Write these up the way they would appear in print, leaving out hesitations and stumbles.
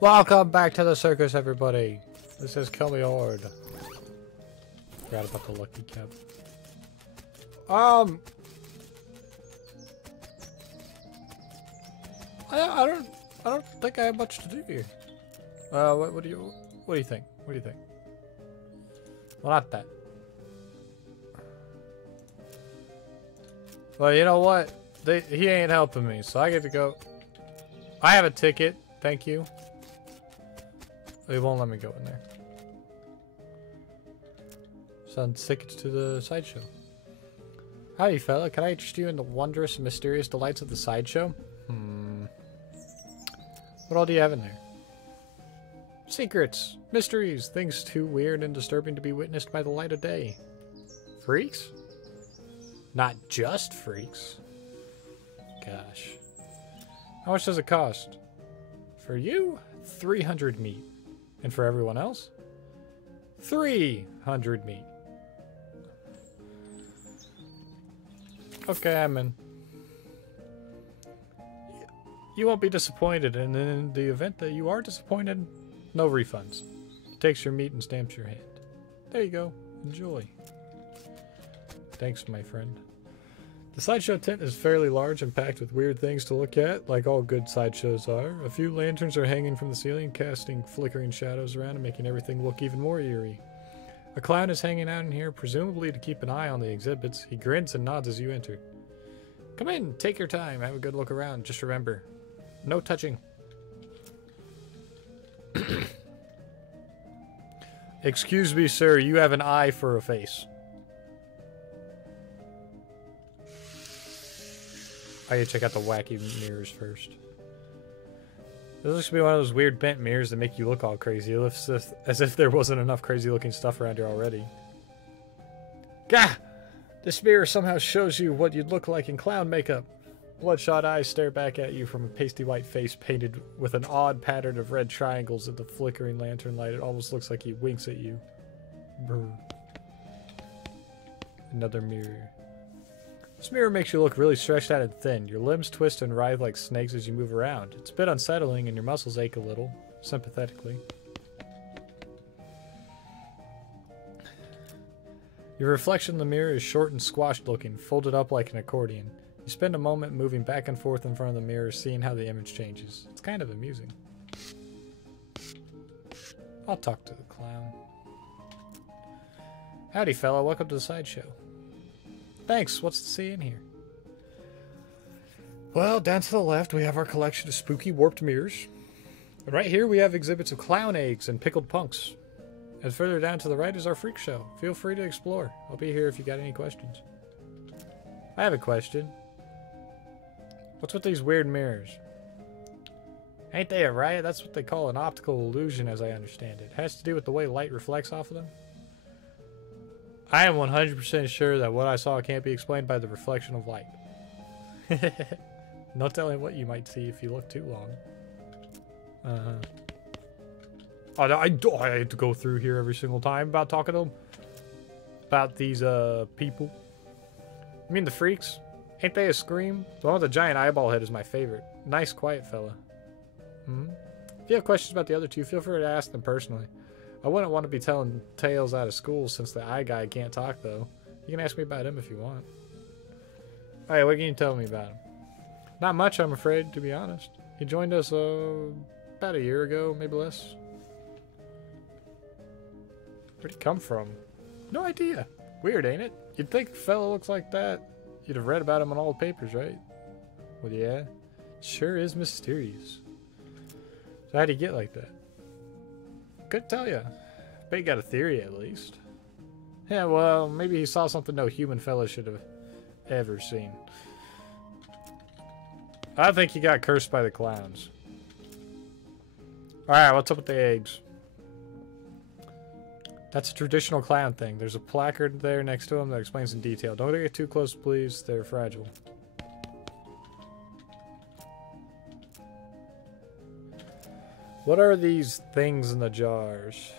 Welcome back to the circus, everybody. This is Kill Me Horde. Forgot about the lucky cap. I don't think I have much to do here. What do you think? What do you think? Well, not that. Well, you know what? He ain't helping me, so I get to go. I have a ticket. Thank you. They won't let me go in there. Send tickets to the sideshow. Howdy, fella. Can I interest you in the wondrous and mysterious delights of the sideshow? What all do you have in there? Secrets, mysteries, things too weird and disturbing to be witnessed by the light of day. Freaks? Not just freaks. Gosh. How much does it cost? For you, 300 meat. And for everyone else, 300 meat. Okay, I'm in. You won't be disappointed, and in the event that you are disappointed, no refunds. He takes your meat and stamps your hand. There you go. Enjoy. Thanks, my friend. The sideshow tent is fairly large and packed with weird things to look at, like all good sideshows are. A few lanterns are hanging from the ceiling, casting flickering shadows around and making everything look even more eerie. A clown is hanging out in here, presumably to keep an eye on the exhibits. He grins and nods as you enter. Come in, take your time, have a good look around. Just remember, no touching. Excuse me, sir, you have an eye for a face. I gotta check out the wacky mirrors first. This looks to be one of those weird bent mirrors that make you look all crazy, as if there wasn't enough crazy looking stuff around here already. Gah! This mirror somehow shows you what you'd look like in clown makeup. Bloodshot eyes stare back at you from a pasty white face painted with an odd pattern of red triangles in the flickering lantern light. It almost looks like he winks at you. Brr. Another mirror. This mirror makes you look really stretched out and thin. Your limbs twist and writhe like snakes as you move around. It's a bit unsettling and your muscles ache a little, sympathetically. Your reflection in the mirror is short and squashed looking, folded up like an accordion. You spend a moment moving back and forth in front of the mirror, seeing how the image changes. It's kind of amusing. I'll talk to the clown. Howdy, fella. Welcome to the sideshow. Thanks. What's to see in here? Well, down to the left, we have our collection of spooky warped mirrors. And right here, we have exhibits of clown eggs and pickled punks. And further down to the right is our freak show. Feel free to explore. I'll be here if you got any questions. I have a question. What's with these weird mirrors? Ain't they a riot? That's what they call an optical illusion, as I understand it. It has to do with the way light reflects off of them. I am 100% sure that what I saw can't be explained by the reflection of light. No telling what you might see if you look too long. I had to go through here every single time about talking to them. About these people. You mean the freaks? Ain't they a scream? The one with the giant eyeball head is my favorite. Nice, quiet fella. If you have questions about the other two, feel free to ask them personally. I wouldn't want to be telling tales out of school since the eye guy can't talk, though. You can ask me about him if you want. Alright, what can you tell me about him? Not much, I'm afraid, to be honest. He joined us about a year ago, maybe less. Where'd he come from? No idea. Weird, ain't it? You'd think a fella looks like that. You'd have read about him in all the papers, right? Well, yeah. Sure is mysterious. So how'd he get like that? Couldn't tell you. Bet you got a theory, at least. Yeah, well, maybe he saw something no human fella should have ever seen. I think he got cursed by the clowns. Alright, what's up with the eggs? That's a traditional clown thing. There's a placard there next to him that explains in detail. Don't get too close, please. They're fragile. What are these things in the jars?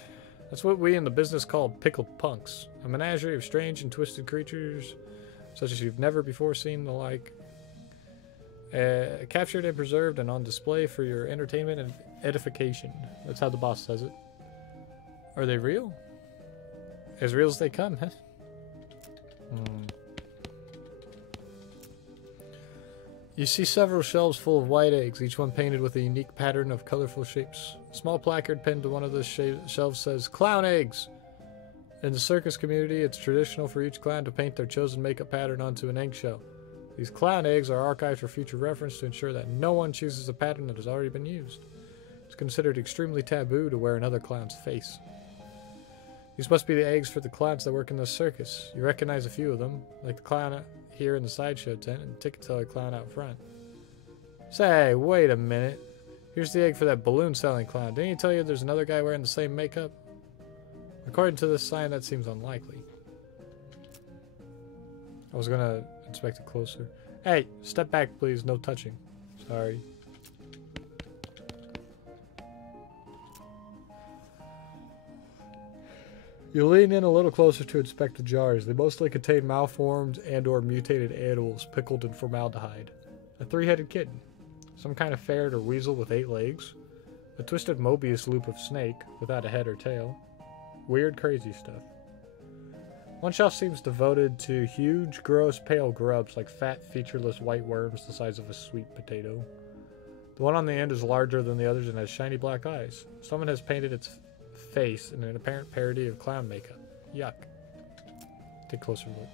That's what we in the business call pickled punks. A menagerie of strange and twisted creatures, such as you've never before seen the like. Captured and preserved and on display for your entertainment and edification. That's how the boss says it. Are they real? As real as they come, huh? You see several shelves full of white eggs, each one painted with a unique pattern of colorful shapes. A small placard pinned to one of the shelves says, "Clown eggs!" In the circus community, it's traditional for each clown to paint their chosen makeup pattern onto an eggshell. These clown eggs are archived for future reference to ensure that no one chooses a pattern that has already been used. It's considered extremely taboo to wear another clown's face. These must be the eggs for the clowns that work in the circus. You recognize a few of them, like the clown here in the sideshow tent and the ticket seller clown out front. Say, wait a minute. Here's the egg for that balloon selling clown. Didn't he tell you there's another guy wearing the same makeup? According to this sign, that seems unlikely. I was gonna inspect it closer. Hey, step back please, no touching. Sorry. You lean in a little closer to inspect the jars. They mostly contain malformed and or mutated animals pickled in formaldehyde. A three-headed kitten. Some kind of ferret or weasel with 8 legs. A twisted Mobius loop of snake without a head or tail. Weird, crazy stuff. One shelf seems devoted to huge, gross, pale grubs like fat, featureless white worms the size of a sweet potato. The one on the end is larger than the others and has shiny black eyes. Someone has painted its face in an apparent parody of clown makeup. Yuck. Take a closer look.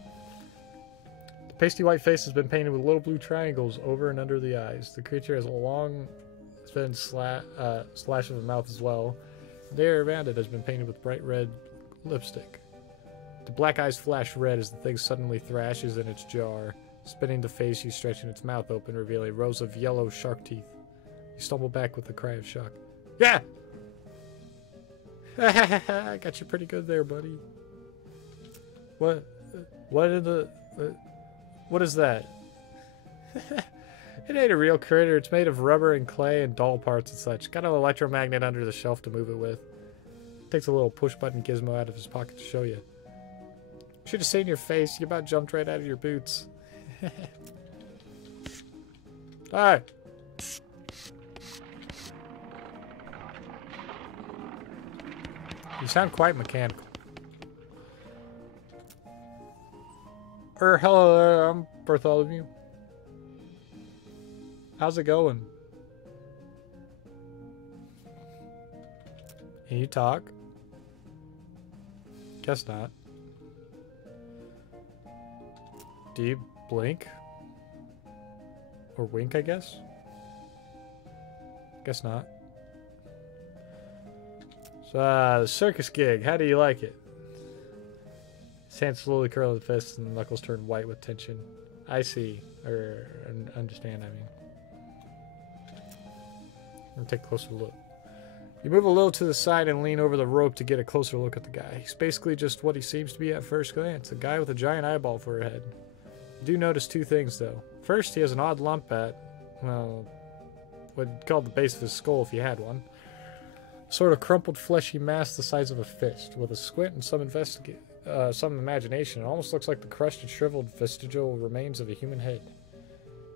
The pasty white face has been painted with little blue triangles over and under the eyes. The creature has a long, thin slash of a mouth as well. The area around it has been painted with bright red lipstick. The black eyes flash red as the thing suddenly thrashes in its jar. Spinning the face, you stretching its mouth open, revealing rows of yellow shark teeth. You stumble back with a cry of shock. Yeah! I got you pretty good there, buddy. What is that? It ain't a real critter. It's made of rubber and clay and doll parts and such. Got an electromagnet under the shelf to move it with. Takes a little push button gizmo out of his pocket to show you. Should have seen your face. You about jumped right out of your boots. Alright. You sound quite mechanical. Hello there, I'm Bartholomew. How's it going? Can you talk? Guess not. Do you blink? Or wink, I guess? Guess not. So, the circus gig, how do you like it? His hands slowly curl in the fists and the knuckles turn white with tension. I see. Or, understand, I mean. I'll take a closer look. You move a little to the side and lean over the rope to get a closer look at the guy. He's basically just what he seems to be at first glance. A guy with a giant eyeball for a head. You do notice 2 things, though. First, he has an odd lump at, well, what you'd call the base of his skull if he had one. Sort of crumpled fleshy mass the size of a fist. With a squint and some imagination, it almost looks like the crushed and shriveled vestigial remains of a human head.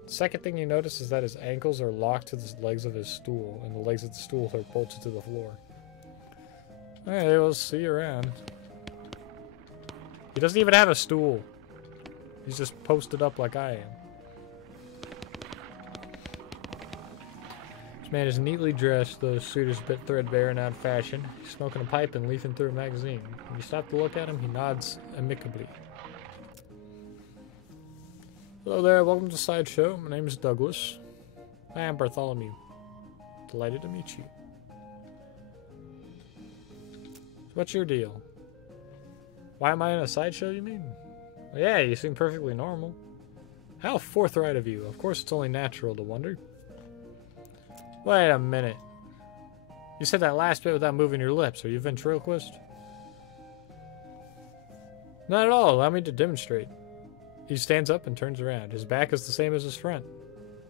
The second thing you notice is that his ankles are locked to the legs of his stool, and the legs of the stool are bolted to the floor. Hey, we'll see you around. He doesn't even have a stool. He's just posted up like I am. This man is neatly dressed, though his suit is a bit threadbare and out of fashion. He's smoking a pipe and leafing through a magazine. When you stop to look at him, he nods amicably. Hello there, welcome to the Sideshow. My name is Douglas. I am Bartholomew. Delighted to meet you. So what's your deal? Why am I in a sideshow, you mean? Well, yeah, you seem perfectly normal. How forthright of you. Of course it's only natural to wonder. Wait a minute. You said that last bit without moving your lips. Are you a ventriloquist? Not at all. Allow me to demonstrate. He stands up and turns around. His back is the same as his front.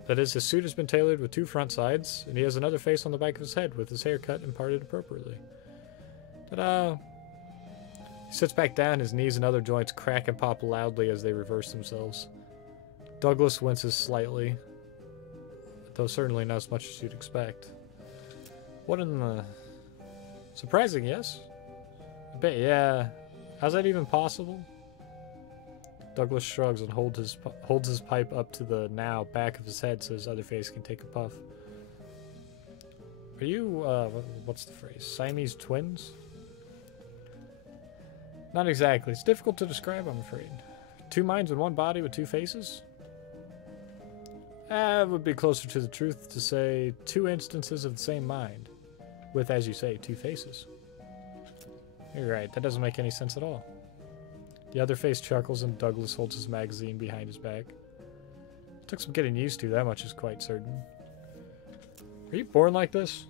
That is, his suit has been tailored with 2 front sides, and he has another face on the back of his head with his hair cut and parted appropriately. Ta-da! He sits back down, his knees and other joints crack and pop loudly as they reverse themselves. Douglas winces slightly. though certainly not as much as you'd expect. What in the... Surprising, yes? I bet, yeah. How's that even possible? Douglas shrugs and holds his pipe up to the now back of his head so his other face can take a puff. Are you, what's the phrase? Siamese twins? Not exactly. It's difficult to describe, I'm afraid. 2 minds in one body with 2 faces? It would be closer to the truth to say 2 instances of the same mind, with, as you say, 2 faces. You're right, that doesn't make any sense at all. The other face chuckles and Douglas holds his magazine behind his back. Took some getting used to, that much is quite certain. Are you born like this?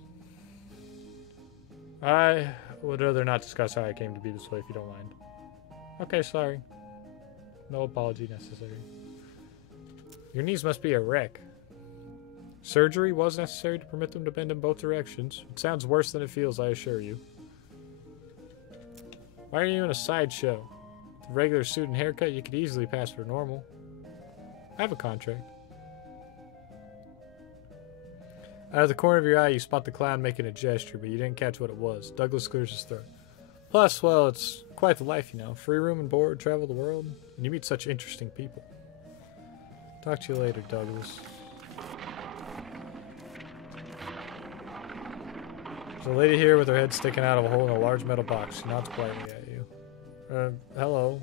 I would rather not discuss how I came to be this way if you don't mind. Okay, sorry. No apology necessary. Your knees must be a wreck. Surgery was necessary to permit them to bend in both directions. It sounds worse than it feels, I assure you. Why are you in a sideshow? With a regular suit and haircut, you could easily pass for normal. I have a contract. Out of the corner of your eye, you spot the clown making a gesture, but you didn't catch what it was. Douglas clears his throat. Plus, well, it's quite the life, you know. Free room and board, travel the world, and you meet such interesting people. Talk to you later, Douglas. There's a lady here with her head sticking out of a hole in a large metal box. She nods politely at you. Hello.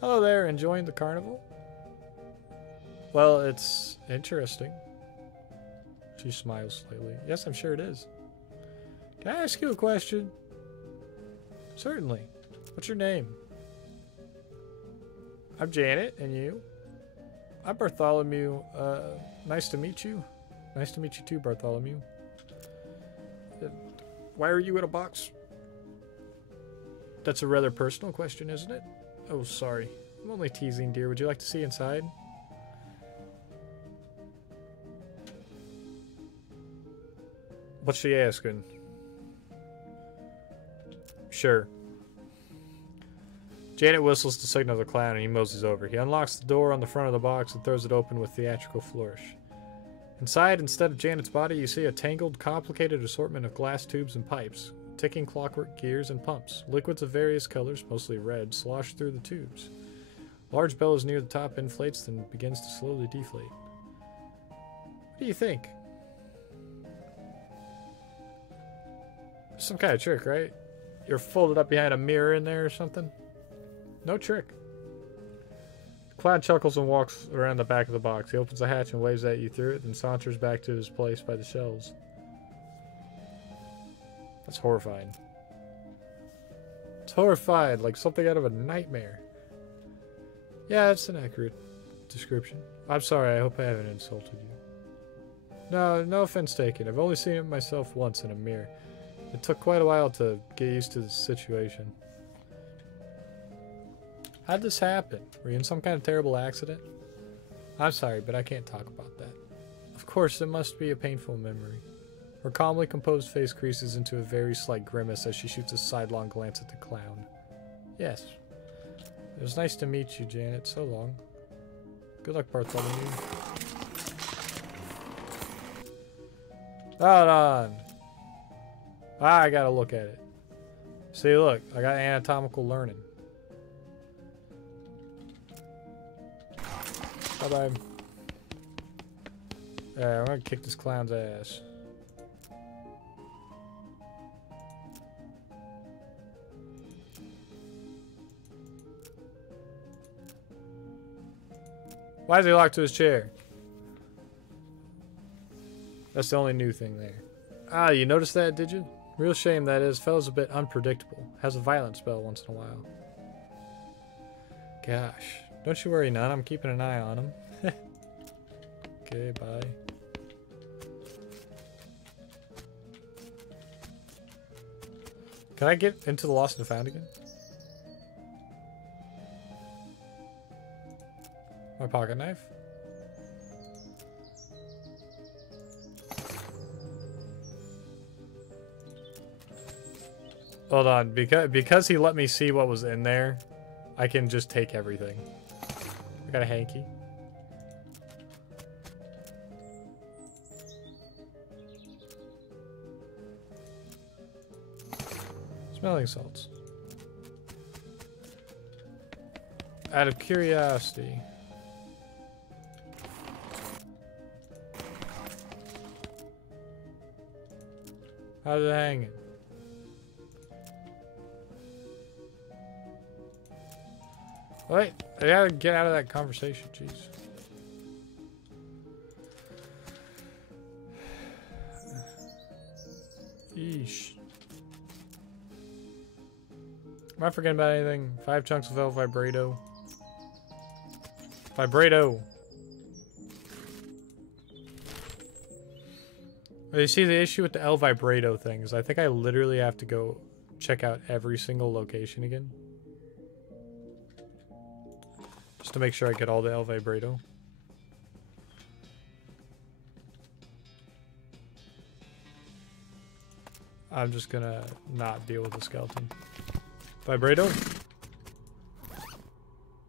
Hello there, enjoying the carnival? Well, it's interesting. She smiles slightly. Yes, I'm sure it is. Can I ask you a question? Certainly. What's your name? I'm Janet, and you? I'm Bartholomew. Nice to meet you. Nice to meet you too, Bartholomew. Why are you in a box? That's a rather personal question, isn't it? Oh, sorry. I'm only teasing, dear. Would you like to see inside? What's she asking? Sure. Janet whistles to signal the clown and he mosey's over. He unlocks the door on the front of the box and throws it open with theatrical flourish. Inside, instead of Janet's body, you see a tangled, complicated assortment of glass tubes and pipes, ticking clockwork gears and pumps. Liquids of various colors, mostly red, slosh through the tubes. Large bellows near the top inflates, then begins to slowly deflate. What do you think? Some kind of trick, right? You're folded up behind a mirror in there or something? No trick. The clown chuckles and walks around the back of the box. He opens the hatch and waves at you through it, then saunters back to his place by the shelves. That's horrifying. It's horrifying, like something out of a nightmare. Yeah, that's an accurate description. I'm sorry, I hope I haven't insulted you. No offense taken. I've only seen it myself once in a mirror. It took quite a while to get used to the situation. How'd this happen? Were you in some kind of terrible accident? I'm sorry, but I can't talk about that. Of course, it must be a painful memory. Her calmly composed face creases into a very slight grimace as she shoots a sidelong glance at the clown. Yes. It was nice to meet you, Janet. So long. Good luck, Bartholomew. Hold on. I gotta look at it. See, look, I got anatomical learning. Bye-bye. Alright, I'm gonna kick this clown's ass. Why is he locked to his chair? That's the only new thing there. Ah, you noticed that, did you? Real shame, that is. Fellow's a bit unpredictable. Has a violent spell once in a while. Gosh. Don't you worry, none. I'm keeping an eye on him. Okay, bye. Can I get into the Lost and Found again? My pocket knife? Hold on, because he let me see what was in there, I can just take everything. I got a hanky. Smelling salts. Out of curiosity. How's it hanging? Wait, I gotta get out of that conversation, jeez. Yeesh. Am I forgetting about anything? 5 chunks of El Vibrato. Vibrato! You see, the issue with the El Vibrato thing is I think I literally have to go check out every single location again. Just to make sure I get all the El Vibrato. I'm just gonna not deal with the skeleton. Vibrato?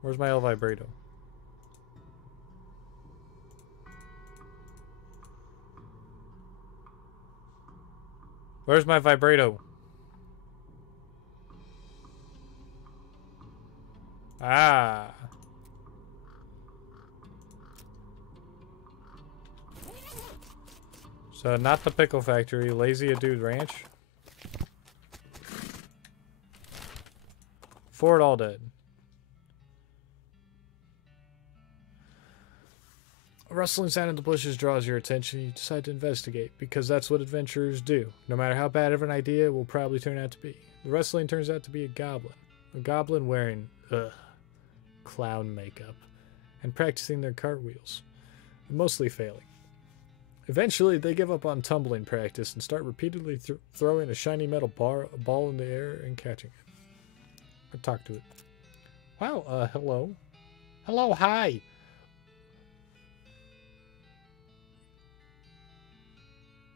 Where's my El Vibrato? Where's my Vibrato? Ah. So not the Pickle Factory, Lazy a Dude Ranch. Fort All Dead. A rustling sound in the bushes draws your attention. You decide to investigate, because that's what adventurers do. No matter how bad of an idea it will probably turn out to be. The rustling turns out to be a goblin. A goblin wearing, clown makeup. And practicing their cartwheels. Mostly failing. Eventually, they give up on tumbling practice and start repeatedly throwing a shiny metal ball in the air and catching it. I talk to it. Wow, hello. Hello, hi.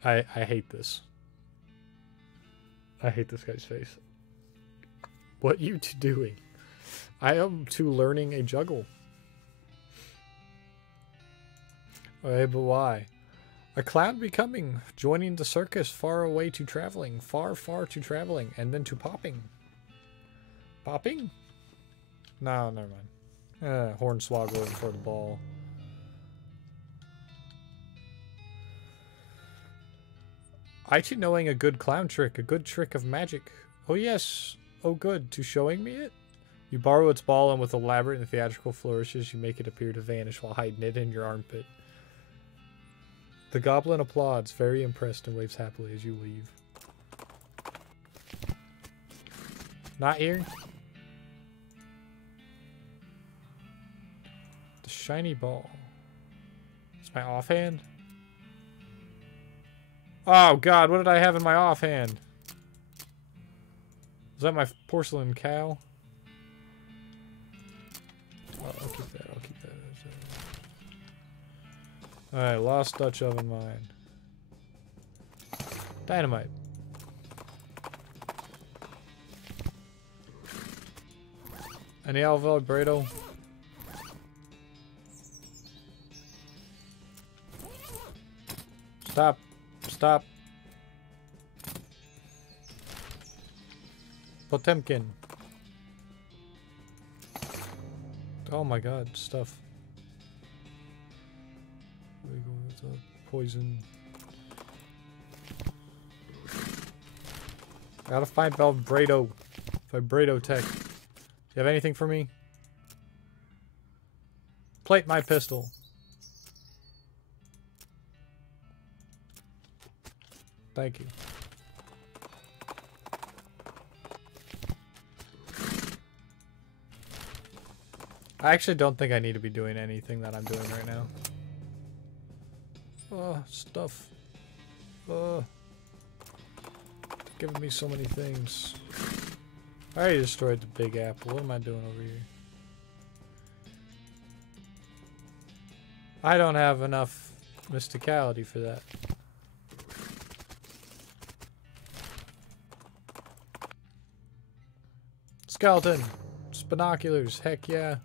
I hate this. I hate this guy's face. What you two doing? I am to learning a juggle. Okay, but why? A clown becoming, joining the circus, far away to traveling, far to traveling, and then to popping. Popping? No, never mind. Hornswoggle for the ball. I too knowing a good clown trick, a good trick of magic. Oh yes, oh good, to showing me it? You borrow its ball and with elaborate and theatrical flourishes you make it appear to vanish while hiding it in your armpit. The goblin applauds, very impressed, and waves happily as you leave. Not here? The shiny ball. It's my offhand? Oh god, what did I have in my offhand? Is that my porcelain cow? Oh, I'll keep that, I'll keep that. Alright, lost Dutch oven mine. Dynamite. Any El Vibrato? Stop. Stop. Potemkin. Oh my god, stuff. Poison. Gotta find Vibrato. Vibrato tech. Do you have anything for me? Plate my pistol. Thank you. I actually don't think I need to be doing anything that I'm doing right now. Stuff. Giving me so many things. I already destroyed the big apple. What am I doing over here? I don't have enough mysticality for that. Skeleton! It's binoculars, heck yeah.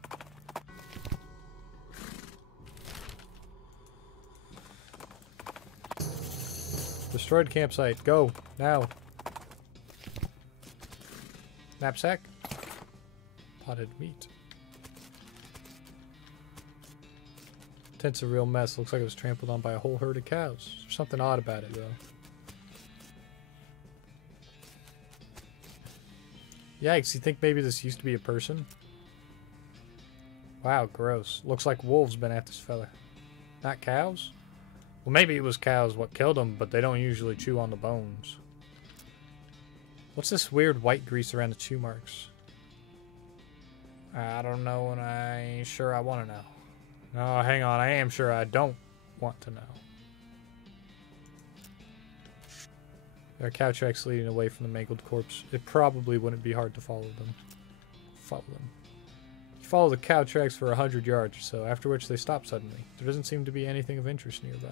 Destroyed campsite, go, now. Knapsack. Potted meat. Tent's a real mess. Looks like it was trampled on by a whole herd of cows. There's something odd about it, though. Yikes, you think maybe this used to be a person? Wow, gross. Looks like wolves been at this fella. Not cows? Well, maybe it was cows what killed them, but they don't usually chew on the bones. What's this weird white grease around the chew marks? I don't know, and I ain't sure I want to know. Oh, hang on. I am sure I don't want to know. There are cow tracks leading away from the mangled corpse. It probably wouldn't be hard to follow them. You follow the cow tracks for 100 yards or so, after which they stop suddenly. There doesn't seem to be anything of interest nearby.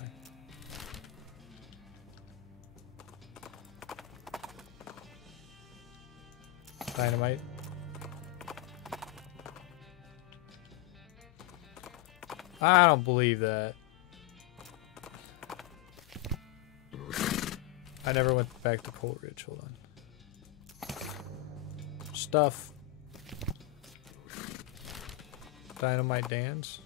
Dynamite. I don't believe that. I never went back to Coleridge. Hold on. Stuff. Dynamite Dan's.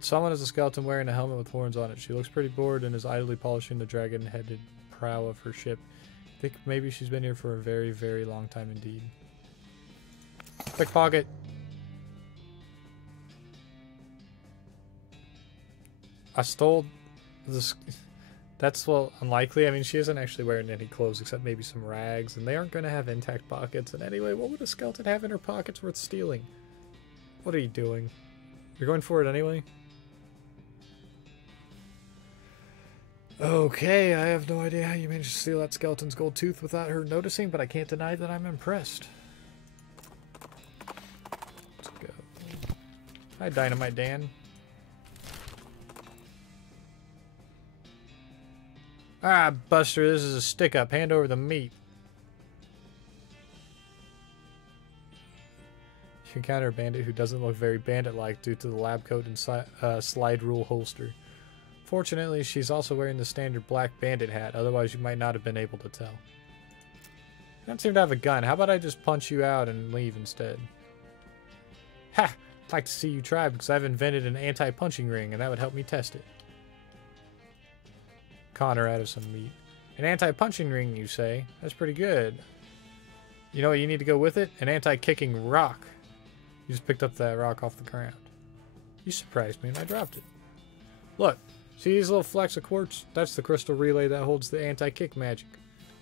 Someone is a skeleton wearing a helmet with horns on it. She looks pretty bored and is idly polishing the dragon-headed prow of her ship. I think maybe she's been here for a very, very long time indeed. Pickpocket. I stole this. That's, well, unlikely. I mean, she isn't actually wearing any clothes except maybe some rags, and they aren't going to have intact pockets. And anyway, what would a skeleton have in her pockets worth stealing? What are you doing? You're going for it anyway? Okay, I have no idea how you managed to steal that skeleton's gold tooth without her noticing, but I can't deny that I'm impressed. Let's go. Hi, Dynamite Dan. Ah, Buster, this is a stick-up. Hand over the meat. You encounter a bandit who doesn't look very bandit-like due to the lab coat and slide rule holster. Fortunately, she's also wearing the standard black bandit hat, otherwise you might not have been able to tell. You don't seem to have a gun. How about I just punch you out and leave instead? Ha! I'd like to see you try because I've invented an anti-punching ring and that would help me test it. Connor out of some meat. An anti-punching ring, you say? That's pretty good. You know what you need to go with it? An anti-kicking rock. You just picked up that rock off the ground. You surprised me and I dropped it. Look, see these little flecks of quartz? That's the crystal relay that holds the anti-kick magic.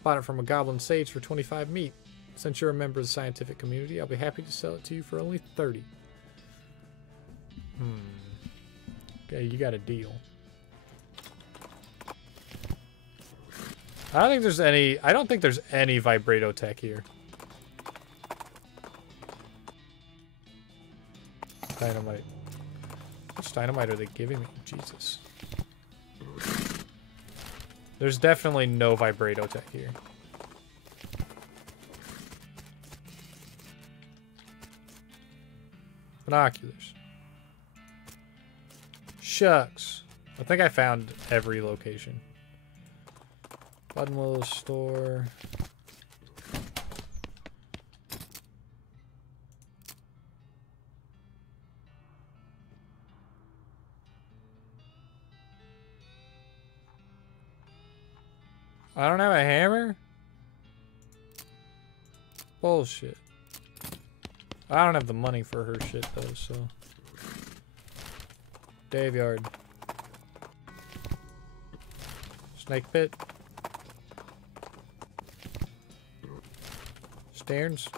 Bought it from a goblin sage for 25 meat. Since you're a member of the scientific community, I'll be happy to sell it to you for only 30. Okay, you got a deal. I don't think there's any vibrato tech here. Dynamite. Which dynamite are they giving me? Jesus. There's definitely no vibrato tech here. Binoculars. Shucks. I think I found every location. Buttonwillow store. I don't have a hammer? Bullshit. I don't have the money for her shit though, so. Graveyard. Snake pit. Stairs.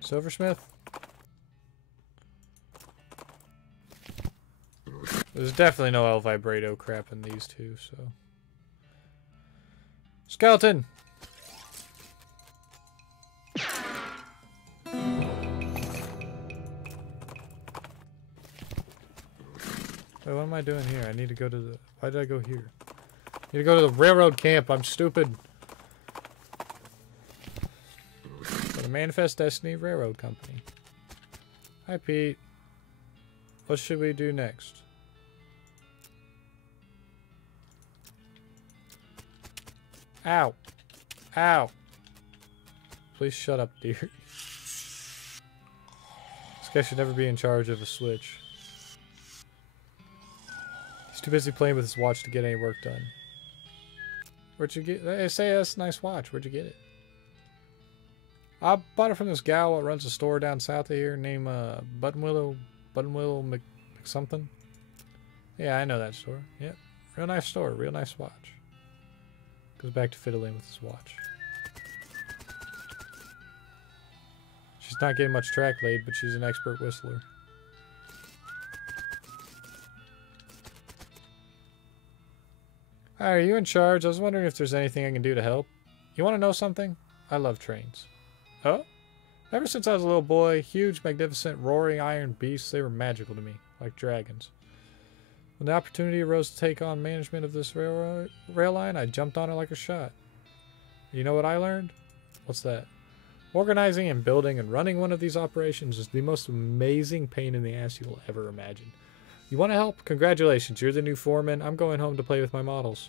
Silversmith. There's definitely no El Vibrato crap in these two, so. Skeleton! Wait, what am I doing here? I need to go to the... Why did I go here? I need to go to the railroad camp. I'm stupid. For the Manifest Destiny Railroad Company. Hi, Pete. What should we do next? Ow. Ow. Please shut up, dear. This guy should never be in charge of a switch. He's too busy playing with his watch to get any work done. Where'd you get... Hey, say that's a nice watch. Where'd you get it? I bought it from this gal that runs a store down south of here named Buttonwillow McSomething. Yeah, I know that store. Yep. Real nice store. Real nice watch. Goes back to fiddling with his watch. She's not getting much track laid, but she's an expert whistler. Hi, are you in charge? I was wondering if there's anything I can do to help. You want to know something? I love trains. Oh? Ever since I was a little boy, huge, magnificent, roaring iron beasts, they were magical to me, like dragons. When the opportunity arose to take on management of this rail line, I jumped on it like a shot. You know what I learned? What's that? Organizing and building and running one of these operations is the most amazing pain in the ass you will ever imagine. You want to help? Congratulations, you're the new foreman. I'm going home to play with my models.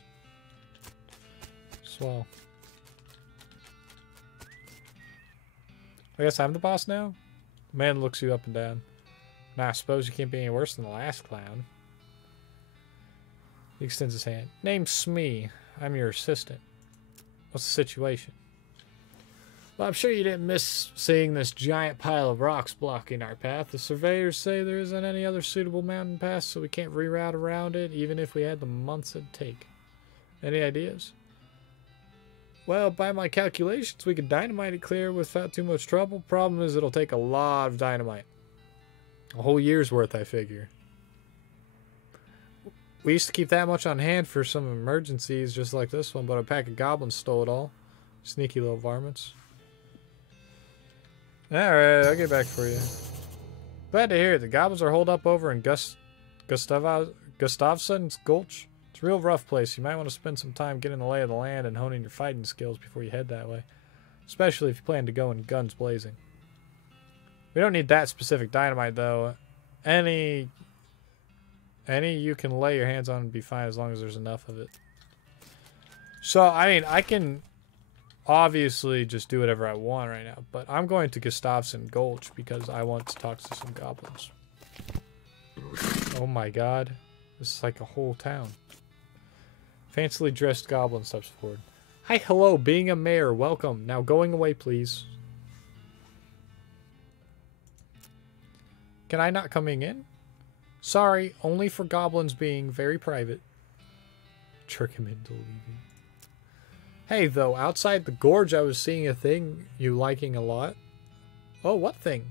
Swell. I guess I'm the boss now? The man looks you up and down. Now I suppose you can't be any worse than the last clown. He extends his hand. Name's Smee. I'm your assistant. What's the situation? Well, I'm sure you didn't miss seeing this giant pile of rocks blocking our path. The surveyors say there isn't any other suitable mountain pass, so we can't reroute around it, even if we had the months it'd take. Any ideas? Well, by my calculations, we could dynamite it clear without too much trouble. Problem is, it'll take a lot of dynamite. A whole year's worth, I figure. We used to keep that much on hand for some emergencies just like this one, but a pack of goblins stole it all. Sneaky little varmints. Alright, I'll get back for you. Glad to hear it. The goblins are holed up over in Gustavson's Gulch. It's a real rough place. You might want to spend some time getting the lay of the land and honing your fighting skills before you head that way. Especially if you plan to go in guns blazing. We don't need that specific dynamite, though. Any you can lay your hands on and be fine as long as there's enough of it. So, I mean, I can obviously just do whatever I want right now, but I'm going to Gustavson Gulch because I want to talk to some goblins. Oh my god. This is like a whole town. Fancily dressed goblin steps forward. Hi, hello, being a mayor, welcome. Now going away, please. Can I not coming in? Sorry, only for goblins being very private. Trick him into leaving. Hey, though, outside the gorge I was seeing a thing you liking a lot. Oh, what thing?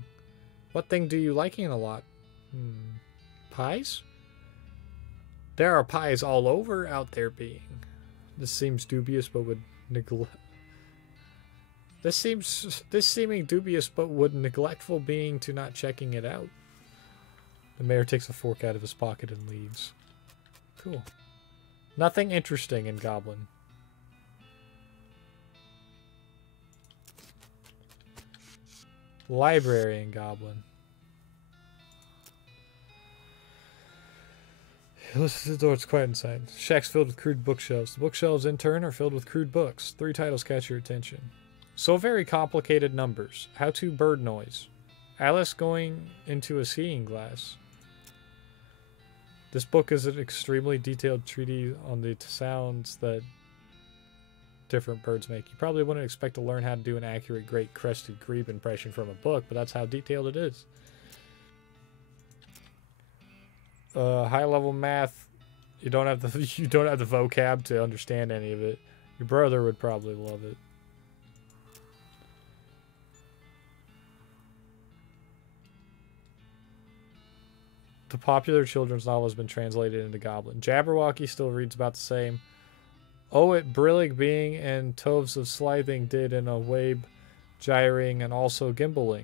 What thing do you liking a lot? Pies? There are pies all over out there being. This seems dubious but would neglect... This seeming dubious but would neglectful being to not checking it out. The mayor takes a fork out of his pocket and leaves. Cool. Nothing interesting in Goblin. Library in Goblin. He listens to the door. It's quiet inside. The shack's filled with crude bookshelves. The bookshelves, in turn, are filled with crude books. 3 titles catch your attention. So very complicated numbers. How to bird noise. Alice going into a seeing glass. This book is an extremely detailed treatise on the sounds that different birds make. You probably wouldn't expect to learn how to do an accurate great crested grebe impression from a book, but that's how detailed it is. High level math. You don't have the vocab to understand any of it. Your brother would probably love it. The popular children's novel has been translated into Goblin. Jabberwocky still reads about the same. Oh, it Brillig being and Toves of Slithing did in a wabe gyring and also gimbaling.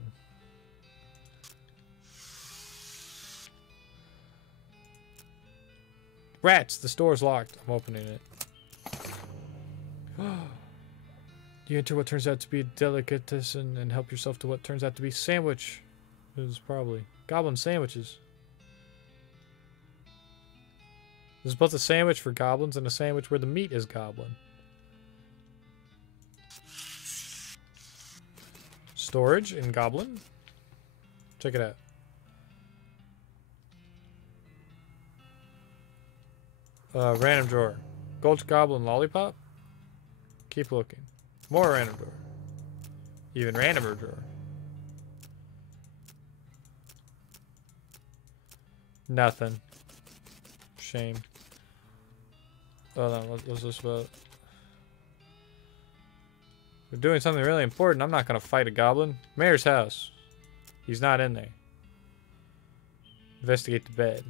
Rats! The store's locked. I'm opening it. You enter what turns out to be a delicatessen and help yourself to what turns out to be sandwich. It was probably Goblin sandwiches. There's both a sandwich for goblins and a sandwich where the meat is goblin. Storage in Goblin. Check it out. Random drawer. Gulch Goblin Lollipop. Keep looking. More random drawer. Even randomer drawer. Nothing. Shame. Oh no, what's this about? We're doing something really important. I'm not gonna fight a goblin. Mayor's house. He's not in there. Investigate the bed.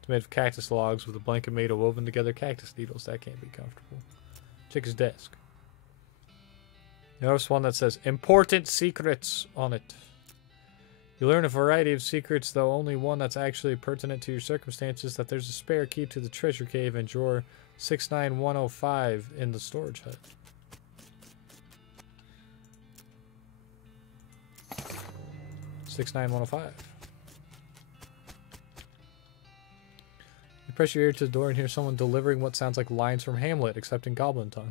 It's made of cactus logs with a blanket made of woven together cactus needles. That can't be comfortable. Check his desk. Notice one that says important secrets on it. You learn a variety of secrets, though only one that's actually pertinent to your circumstances, that there's a spare key to the treasure cave in drawer 69105 in the storage hut. Six nine one oh five. You press your ear to the door and hear someone delivering what sounds like lines from Hamlet, except in Goblin tongue.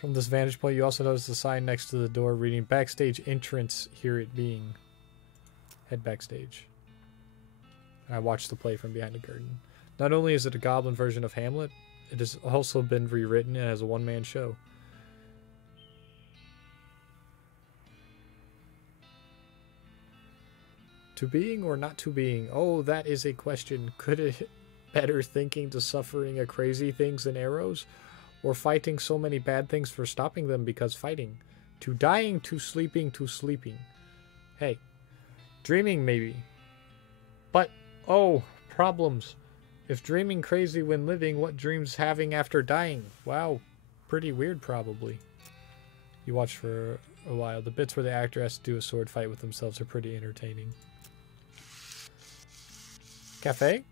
From this vantage point, you also notice the sign next to the door reading "Backstage Entrance, Here It Being." Head backstage. And I watched the play from behind the curtain. Not only is it a Goblin version of Hamlet, it has also been rewritten and as a one-man show. To being or not to being? Oh, that is a question. Could it better thinking to suffering a crazy things than arrows? Or fighting so many bad things for stopping them because fighting? To dying, to sleeping, to sleeping. Hey. Dreaming, maybe. But, oh, problems. If dreaming crazy when living, what dreams having after dying? Wow, pretty weird, probably. You watch for a while. The bits where the actor has to do a sword fight with themselves are pretty entertaining. Cafe?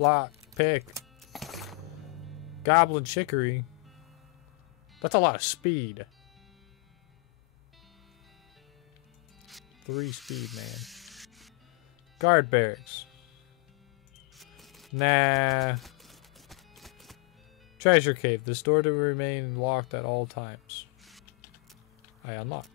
Lock, pick. Goblin chicory. That's a lot of speed. 3 speed, man. Guard barracks. Nah. Treasure cave. This door to remain locked at all times. I unlock.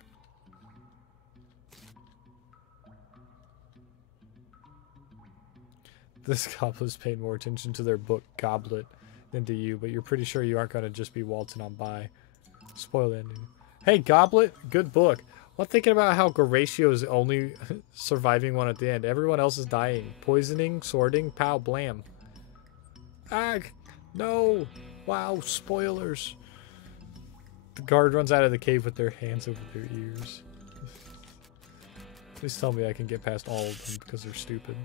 This goblin's paying more attention to their book, Goblet, than to you, but you're pretty sure you aren't going to just be waltzing on by. Spoiler ending. Hey, Goblet, good book. Well, thinking about how Goratio is only surviving one at the end. Everyone else is dying. Poisoning, sorting, pow, blam. Ag! No! Wow, spoilers. The guard runs out of the cave with their hands over their ears. Please tell me I can get past all of them because they're stupid.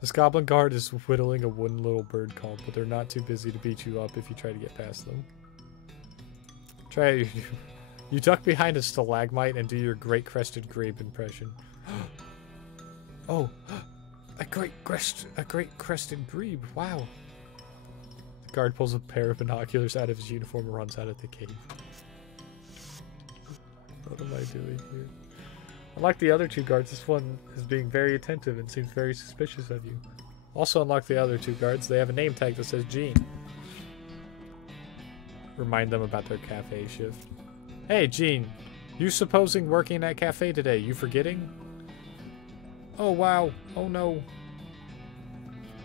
This goblin guard is whittling a wooden little bird call, but they're not too busy to beat you up if you try to get past them. Try it. You duck behind a stalagmite and do your great crested grape impression. Oh, a great crested grebe. Wow. The guard pulls a pair of binoculars out of his uniform and runs out of the cave. What am I doing here? Unlike the other 2 guards, this one is being very attentive and seems very suspicious of you. Also, unlike the other 2 guards, they have a name tag that says Gene. Remind them about their cafe shift. Hey, Gene, you supposing working at cafe today? You forgetting? Oh, wow. Oh, no.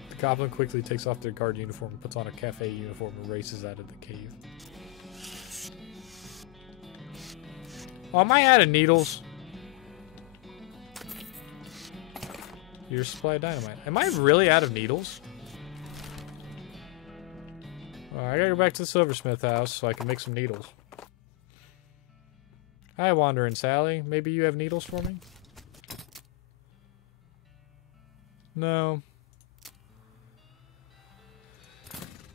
The goblin quickly takes off their guard uniform, puts on a cafe uniform, and races out of the cave. Oh, am I out of needles? Your supply of dynamite. Am I really out of needles? Well, I gotta go back to the silversmith house so I can make some needles. Hi, Wandering Sally. Maybe you have needles for me? No.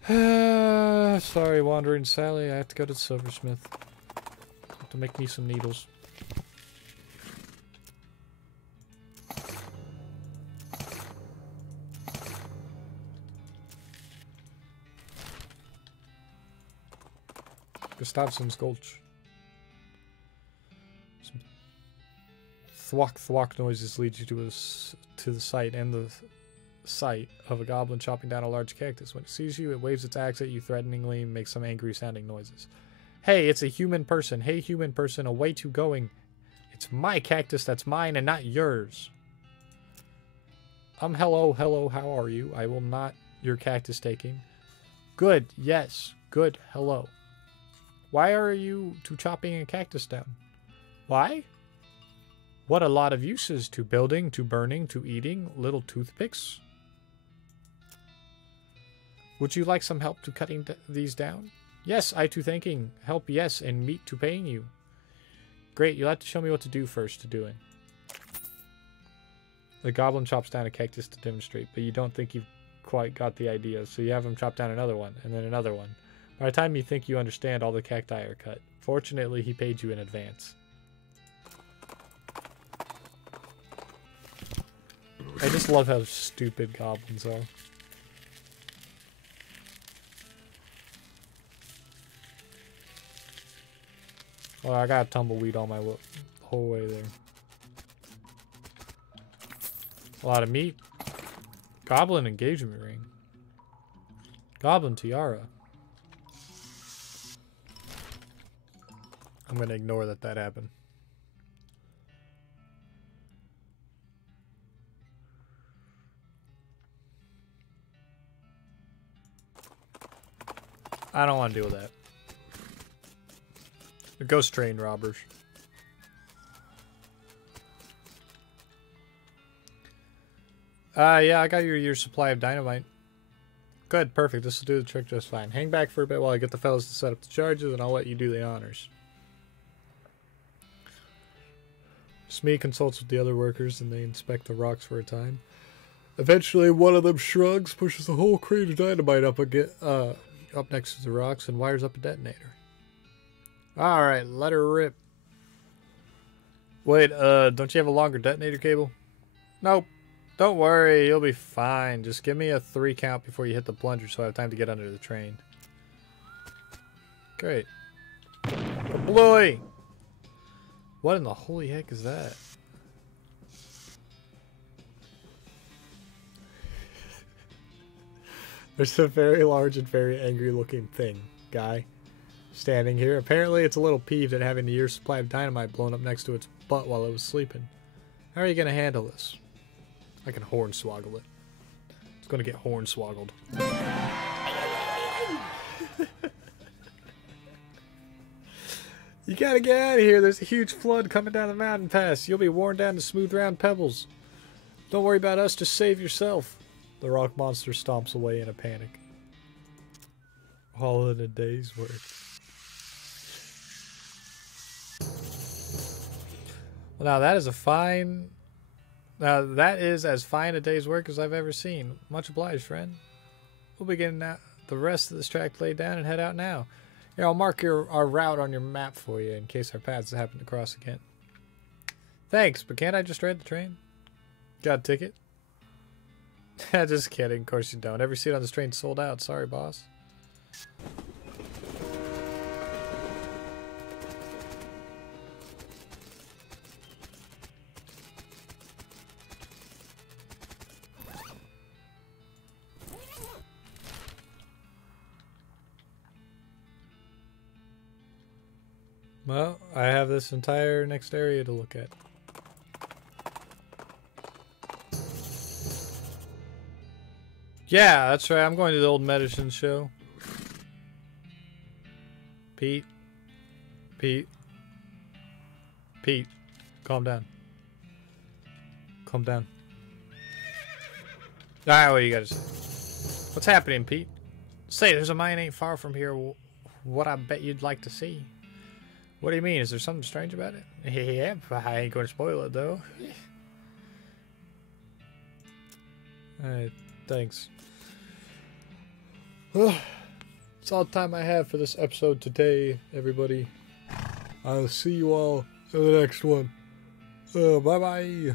Sorry, Wandering Sally. I have to go to the silversmith to make me some needles. Gustafson's Gulch. Some thwack thwack noises lead you to the site of a goblin chopping down a large cactus. When it sees you, it waves its axe at you threateningly and makes some angry sounding noises. Hey, it's a human person. Hey, human person, away to going. It's my cactus that's mine and not yours. Hello, how are you? I will not your cactus taking. Good, yes, good, hello. Why are you to chopping a cactus down? Why? What a lot of uses to building, to burning, to eating, little toothpicks. Would you like some help to cutting these down? Yes, I to thanking. Help, yes, and meat to paying you. Great, you'll have to show me what to do first to do it. The goblin chops down a cactus to demonstrate, but you don't think you've quite got the idea, so you have him chop down another one, and then another one. By the time you think you understand, all the cacti are cut. Fortunately, he paid you in advance. I just love how stupid goblins are. Well, I got tumbleweed on my whole way there. A lot of meat. Goblin engagement ring. Goblin tiara. I'm gonna ignore that happened. I don't want to deal with that. The ghost train robbers. Yeah, I got your year's supply of dynamite. Good, perfect. This will do the trick just fine. Hang back for a bit while I get the fellas to set up the charges, and I'll let you do the honors. Smee consults with the other workers, and they inspect the rocks for a time. Eventually, one of them shrugs, pushes the whole crate of dynamite up next to the rocks, and wires up a detonator. Alright, let her rip. Wait, don't you have a longer detonator cable? Nope. Don't worry, you'll be fine. Just give me a 3 count before you hit the plunger so I have time to get under the train. Great. Kabloy! What in the holy heck is that? There's a very large and very angry looking thing, guy, standing here. Apparently it's a little peeved at having the year's supply of dynamite blown up next to its butt while it was sleeping. How are you going to handle this? I can hornswoggle it. It's going to get hornswoggled. You gotta get out of here. There's a huge flood coming down the mountain pass. You'll be worn down to smooth round pebbles. Don't worry about us. Just save yourself. The rock monster stomps away in a panic. All in a day's work. Well, now that is a fine... Now that is as fine a day's work as I've ever seen. Much obliged, friend. We'll be getting the rest of this track laid down and head out now. Here, I'll mark our route on your map for you in case our paths happen to cross again. Thanks, but can't I just ride the train? Got a ticket? Just kidding, of course you don't. Every seat on this train's sold out. Sorry, boss. Well, I have this entire next area to look at. Yeah, that's right. I'm going to the old medicine show. Pete. Pete. Pete. Calm down. Calm down. Alright, what you gotta say? What's happening, Pete? Say, there's a mine ain't far from here. What I bet you'd like to see. What do you mean? Is there something strange about it? Yeah, I ain't going to spoil it, though. Alright, thanks. It's all the time I have for this episode today, everybody. I'll see you all in the next one. Bye-bye.